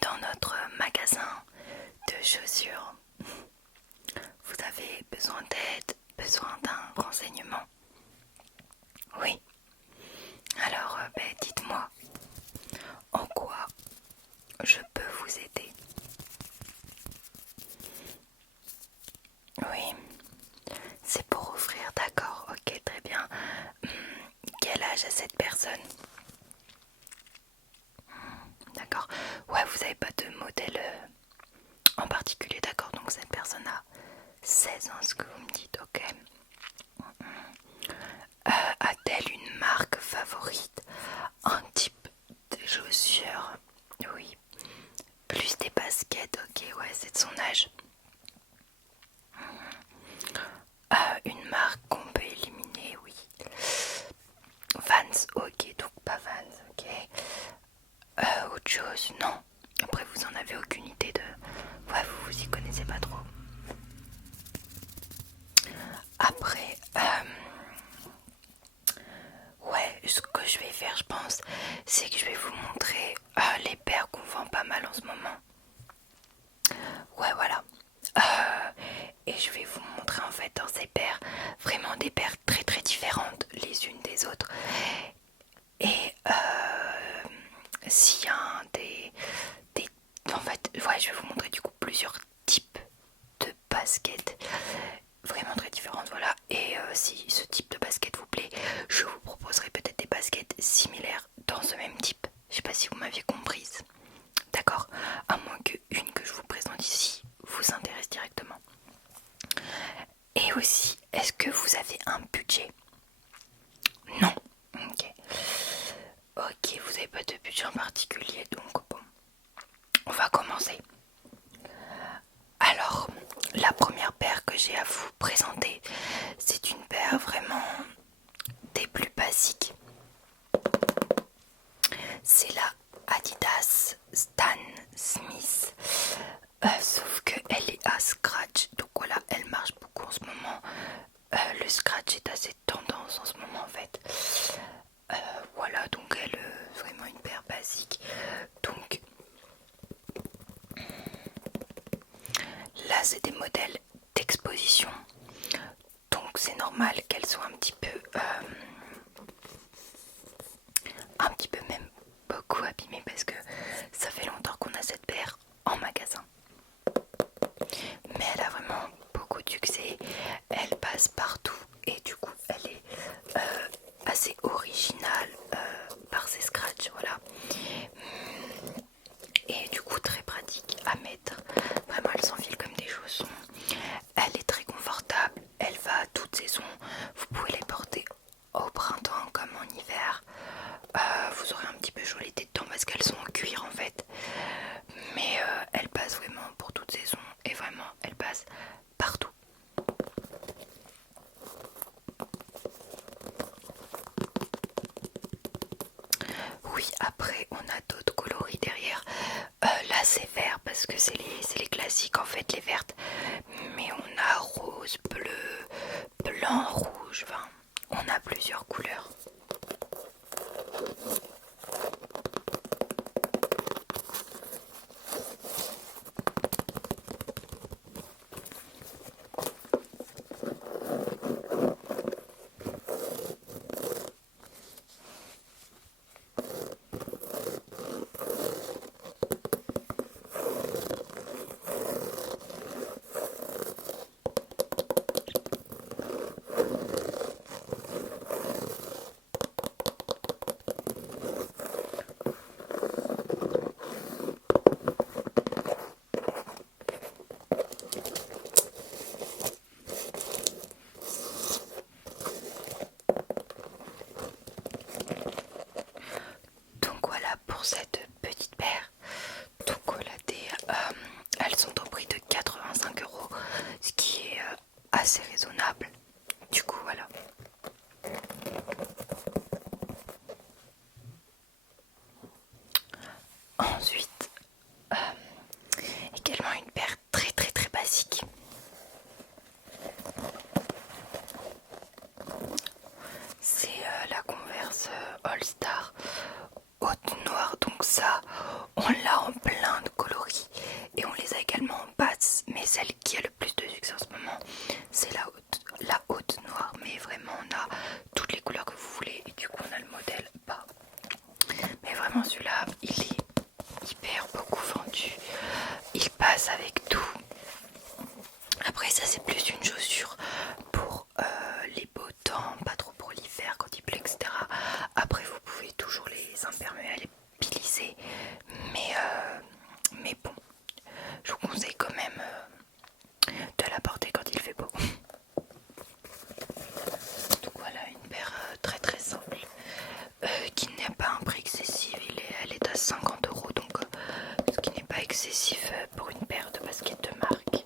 dans notre magasin de chaussures. Vous avez besoin d'aide, besoin d'un renseignement? Oui. Alors, dites-moi, en quoi je peux vous aider? Oui, c'est pour offrir, d'accord, ok, très bien. Quel âge a cette personne? D'accord, ouais, vous n'avez pas de modèle en particulier, d'accord, donc cette personne a 16 ans, ce que vous me dites, ok. A-t-elle une marque favorite? Un type de chaussures? Oui. Plus des baskets, ok, ouais, c'est de son âge. Une marque qu'on peut éliminer, oui. Vans, ok, donc pas Vans, ok. Autre chose, non. Après, vous en avez aucune idée de... Ouais, vous y connaissez pas trop. Après, ouais, ce que je vais faire, je pense, c'est que je vais vous montrer les paires qu'on vend pas mal en ce moment. Ouais, voilà. Et je vais vous montrer en fait dans ces paires, vraiment des paires très très différentes les unes des autres. Et s'il y a en fait, ouais, je vais vous montrer du coup plusieurs types de baskets vraiment très différentes, voilà. Et si ce type de basket vous plaît, je vous proposerai peut-être des baskets similaires dans ce même type. Je sais pas si vous m'aviez comprise. D'accord? À moins que une que je vous présente ici vous intéresse directement. Et aussi, est-ce que vous avez un budget? Non. Ok. Ok, vous n'avez pas de budget en particulier, donc bon, on va commencer. Alors, la première paire que j'ai à vous présenter, c'est une paire vraiment des plus basiques. C'est la Adidas Stan Smith, sauf qu'elle est à scratch, donc voilà, elle marche beaucoup en ce moment. Le scratch est assez tendance en ce moment en fait. Voilà, donc elle est vraiment une paire basique. Donc là, c'est des modèles d'exposition, donc c'est normal qu'elles soient un petit peu même beaucoup abîmées parce que ça fait longtemps qu'on a cette paire en magasin. Mais elle a vraiment beaucoup de succès, elle passe partout et du coup elle est assez originale par ses scratchs, voilà. Et du coup très pratique à mettre, vraiment elle s'enfile comme des chaussons, elle est très confortable, elle va à toutes saisons, vous pouvez les porter au printemps comme en hiver. Vous aurez un petit peu chaud l'été dedans parce qu'elles sont en cuir en fait, mais elles passent vraiment pour toutes saisons et vraiment elles passent partout. Oui, après on a d'autres coloris derrière. Là c'est vert parce que c'est les classiques en fait, les vertes, mais on a rose, bleu, blanc, rouge, enfin on a plusieurs couleurs. Donc voilà pour cette petite paire. Donc voilà, elles sont au prix de 85 €, ce qui est assez raisonnable. Du coup voilà. Ensuite, également une paire très très très basique. C'est la Converse All Star haute noire, donc ça on l'a en plein de vraiment celui-là, il est hyper beaucoup vendu. Il passe avec tout. Après ça c'est plus une chaussure pour les beaux temps, pas trop pour l'hiver quand il pleut, etc. Après vous pouvez toujours les imperméabiliser, mais bon, je vous conseille quand même de la porter quand il fait beau. Donc voilà une paire très très simple qui n'a pas un prix excessif, elle est à 50 € donc ce qui n'est pas excessif pour une paire de baskets de marque.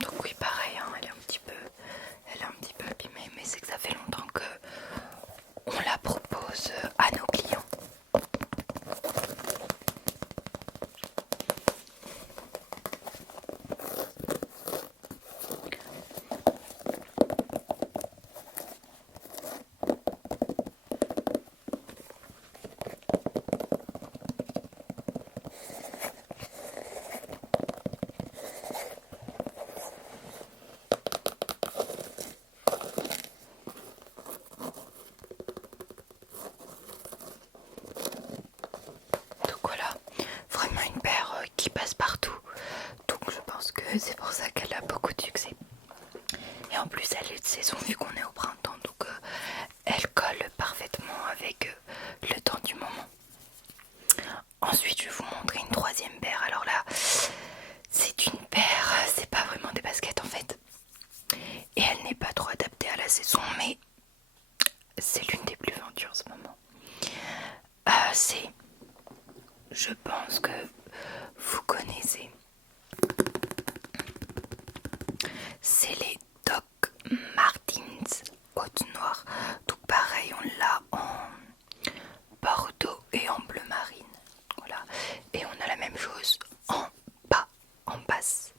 Donc oui pareil hein, elle est un petit peu abîmée, mais c'est que ça fait longtemps que on la propose à nos clients. Donc voilà, vraiment une paire qui passe partout. Donc je pense que c'est pour ça qu'elle a beaucoup de succès. Et en plus elle est de saison vu qu'on est au printemps, donc elle colle parfaitement avec le temps du moment. Ensuite je vais vous montrer une troisième paire. Alors là c'est une paire, c'est pas vraiment des baskets en fait. Et elle n'est pas trop adaptée à la saison, mais c'est l'une des plus vendues en ce moment. Je pense que vous connaissez. C'est les Doc Martens haute noire. Tout pareil, on l'a en bordeaux et en bleu marine. Voilà. Et on a la même chose en bas, en basse.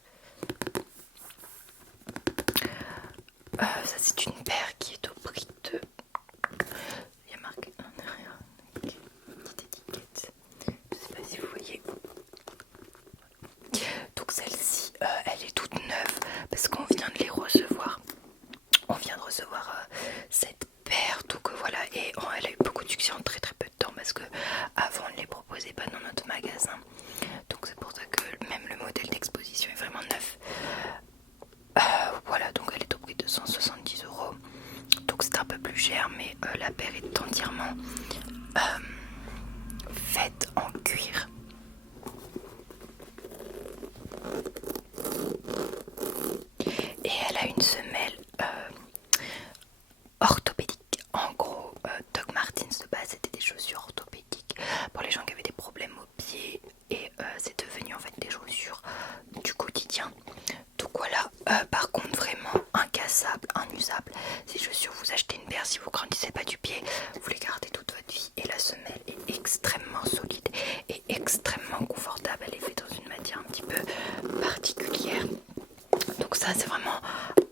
Ça c'est une paire qui est au prix de... Il y a marqué derrière une petite étiquette. Je sais pas si vous voyez. Donc celle-ci, elle est toute neuve parce qu'on vient de les recevoir. On vient de recevoir cette paire, donc voilà, et elle a eu beaucoup de succès en très très peu de temps parce que avant on ne les proposait pas dans notre magasin. Donc c'est pour ça que même le modèle d'exposition est vraiment neuf. Voilà, donc elle est au prix de 170 €. Donc c'est un peu plus cher, mais la paire est entièrement faite en cuir. Et elle a une semelle orthopédique. En gros, Doc Martens de base c'était des chaussures orthopédiques pour les gens qui avaient des problèmes aux pieds, et c'est devenu en fait des chaussures du quotidien. Donc voilà, par contre vraiment incassables, inusables. Ces chaussures, vous achetez une paire, si vous grandissez pas du pied, vous les gardez toute votre vie, et la semelle est extrêmement solide et extrêmement confortable. Elle est faite dans une matière un petit peu particulière. Donc ça c'est vraiment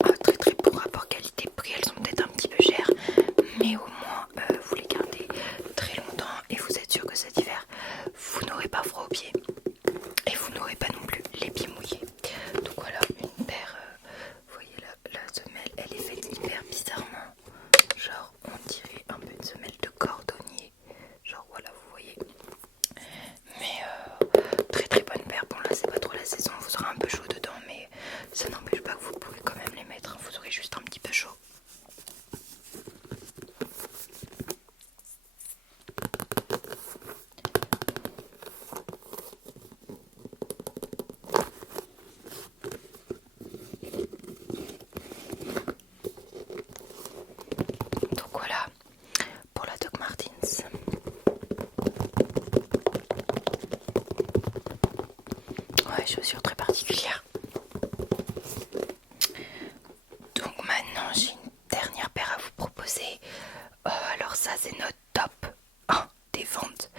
un très très bon rapport qualité-prix. Elles sont peut-être un petit peu chères, mais au moins vous les gardez très longtemps et vous êtes sûr que cet hiver vous n'aurez pas froid aux pieds et vous n'aurez pas non plus les pieds mouillés. Donc voilà une paire, vous voyez la semelle elle est faite hyper bizarrement, genre on dirait un peu une semelle de cordonnier, genre voilà vous voyez. Mais très très bonne paire. Bon là c'est pas trop la saison, vous aurez un peu chaud dedans, mais ça n'empêche pas que vous pouvez quand même les mettre, vous aurez juste un petit peu chaud. Donc voilà pour la Doc Martens. Ouais, chaussures très particulières. Donc maintenant j'ai une dernière paire à vous proposer. Alors ça c'est notre top 1 des ventes.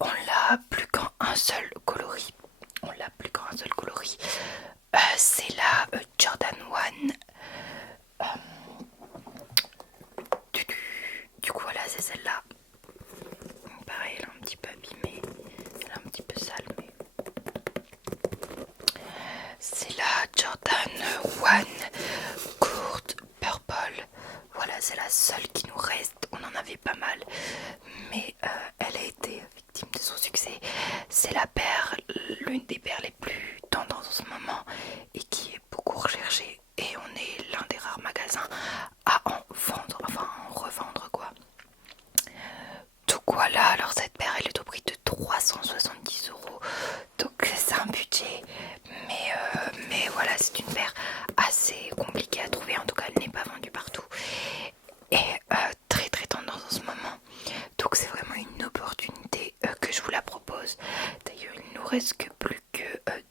On l'a plus qu'en un seul coloris. C'est la Jordan 1. Du coup voilà c'est celle-là. Pareil elle est un petit peu abîmée. c'est la seule qui nous reste. On en avait pas mal, mais elle a été victime de son succès. C'est la paire, l'une des paires les plus tendances en ce moment et qui est beaucoup recherchée. Et on est l'un des rares magasins à en vendre, enfin à en revendre quoi. Donc voilà, alors cette paire elle est au prix de 370 €. Donc c'est un budget, mais voilà, c'est une paire assez compliquée à trouver. En tout cas, elle n'est pas vendue partout et très très tendance en ce moment. Donc c'est vraiment une opportunité que je vous la propose. D'ailleurs, il ne nous reste que plus que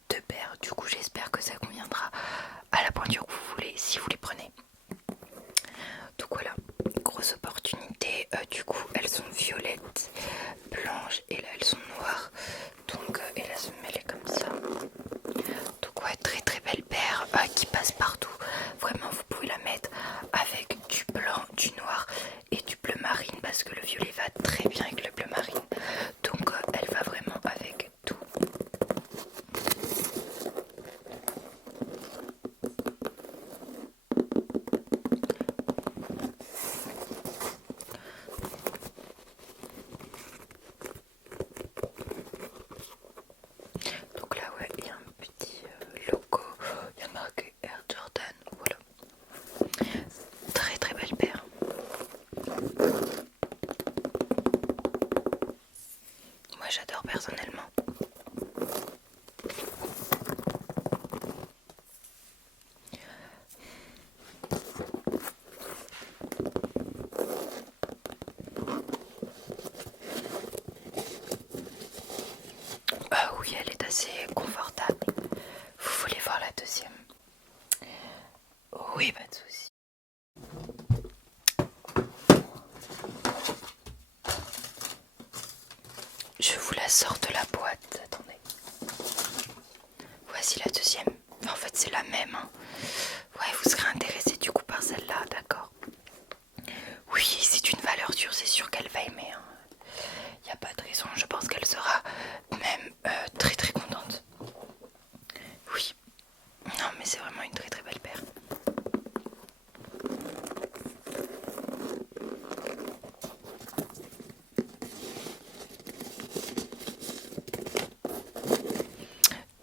2 paires. Du coup, j'espère que ça conviendra à la pointure que vous voulez si vous les prenez. Donc voilà, grosse opportunité. Du coup, elles sont violettes, blanches et là elles sont noires. Donc, et la semelle est comme ça. Donc ouais, très très belle paire qui passe partout. Vraiment, vous pouvez la mettre avec du blanc, du noir et du bleu marine parce que le violet va très bien avec le bleu marine. Donc elle va vraiment avec tout. Donc là ouais, il y a un petit logo, il y a marqué Air Jordan, voilà. Très très belle paire. Moi j'adore personnellement. Oui, elle est assez confortable. Vous voulez voir la deuxième? Oui, pas de souci. Je vous la sors de la boîte. Attendez. Voici la deuxième. En fait, c'est la même. Hein. Ouais, vous serez intéressé du coup par celle-là, d'accord? Oui, c'est une valeur sûre, c'est sûr qu'elle va aimer. Hein. Il n'y a pas de raison, je pense qu'elle sera même très très contente. Oui, non mais c'est vraiment une très très belle paire.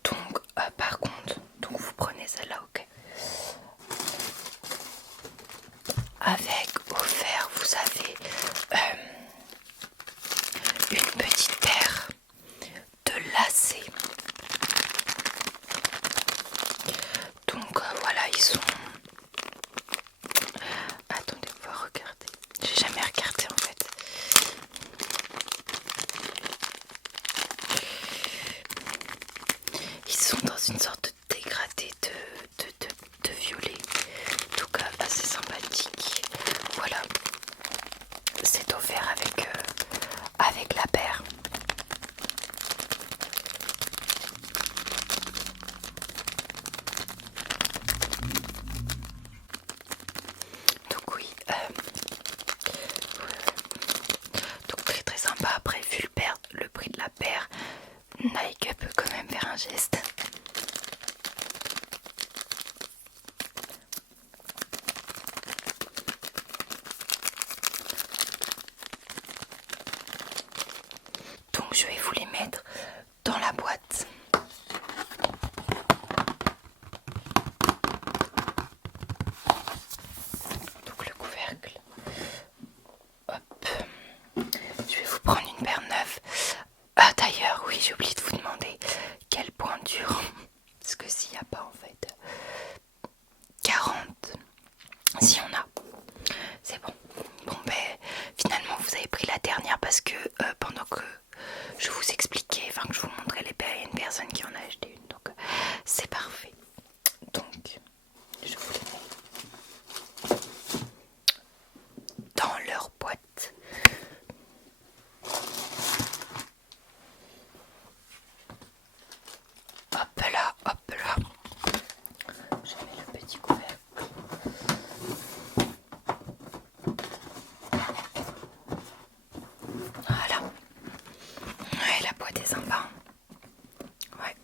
Donc par contre, donc vous prenez celle-là, ok? Avec offert, vous avez une petite paire de lacets. Donc voilà, ils sont... Attendez, on va regarder. J'ai jamais regardé en fait. Ils sont dans une sorte de dégradé de violet. En tout cas, assez sympathique. Voilà. C'est offert avec la paire. Donc oui, donc très très sympa. Après, vu le prix de la paire, Nike peut quand même faire un geste. Donc je vais vous les mettre dans la boîte. Donc le couvercle. Hop. Je vais vous prendre une paire neuve. Ah d'ailleurs, oui, j'ai oublié de vous demander quelle pointure. Parce que s'il n'y a pas en fait 40. Si on a. C'est bon. Bon ben finalement vous avez pris la dernière parce que pendant que je vous expliquais, enfin que je vous montrais les paires, il y a une personne qui en a acheté une. Donc c'est parfait. Donc je vous les mets dans leur boîte. Hop là, hop là. Je mets le petit couvercle. Voilà. Ouais, la boîte est sympa. Ouais.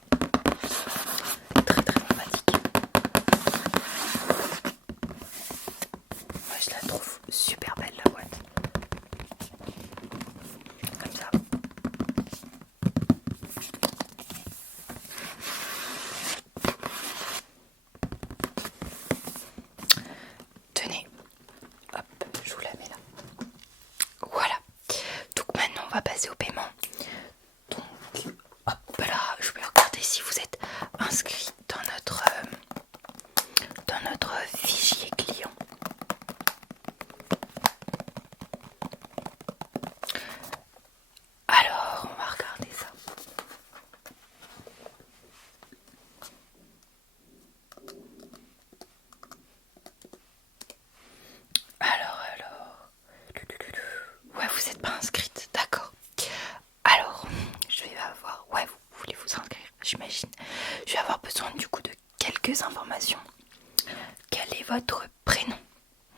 vous inscrire, j'imagine. Je vais avoir besoin du coup de quelques informations. Quel est votre prénom?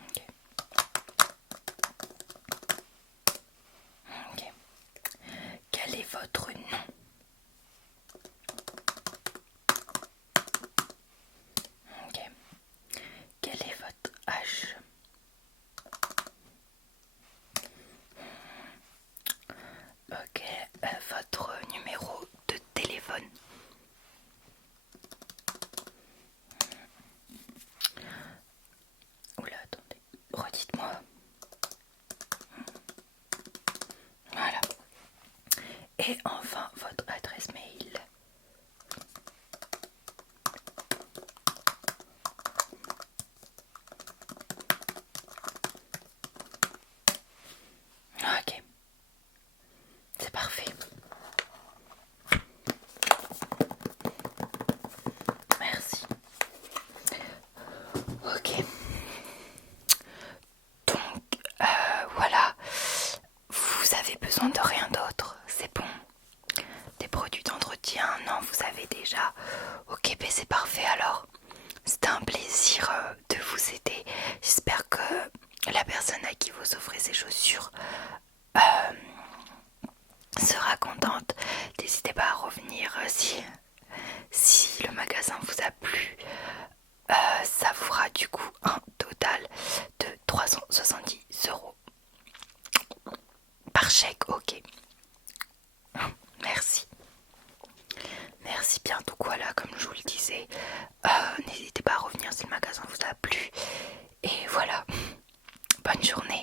Ok. Ok. Quel est votre nom? Ok. Quel est votre âge? Ok. Votre numéro de téléphone? Oula, attendez. Redites-moi. Voilà. Et enfin, votre adresse mail. Ok. C'est parfait. Merci. Ok. Donc, voilà. Vous avez besoin de rien d'autre. C'est bon. Des produits d'entretien, non, vous avez déjà. Ok, ben c'est parfait alors. C'était un plaisir de vous aider. J'espère que la personne à qui vous offrez ces chaussures sera contente. N'hésitez pas à revenir si le magasin vous a plu. Ça vous fera du coup un total de 370 € par chèque. Ok. Merci. Merci bien. Donc voilà, comme je vous le disais, n'hésitez pas à revenir si le magasin vous a plu. Et voilà. Bonne journée.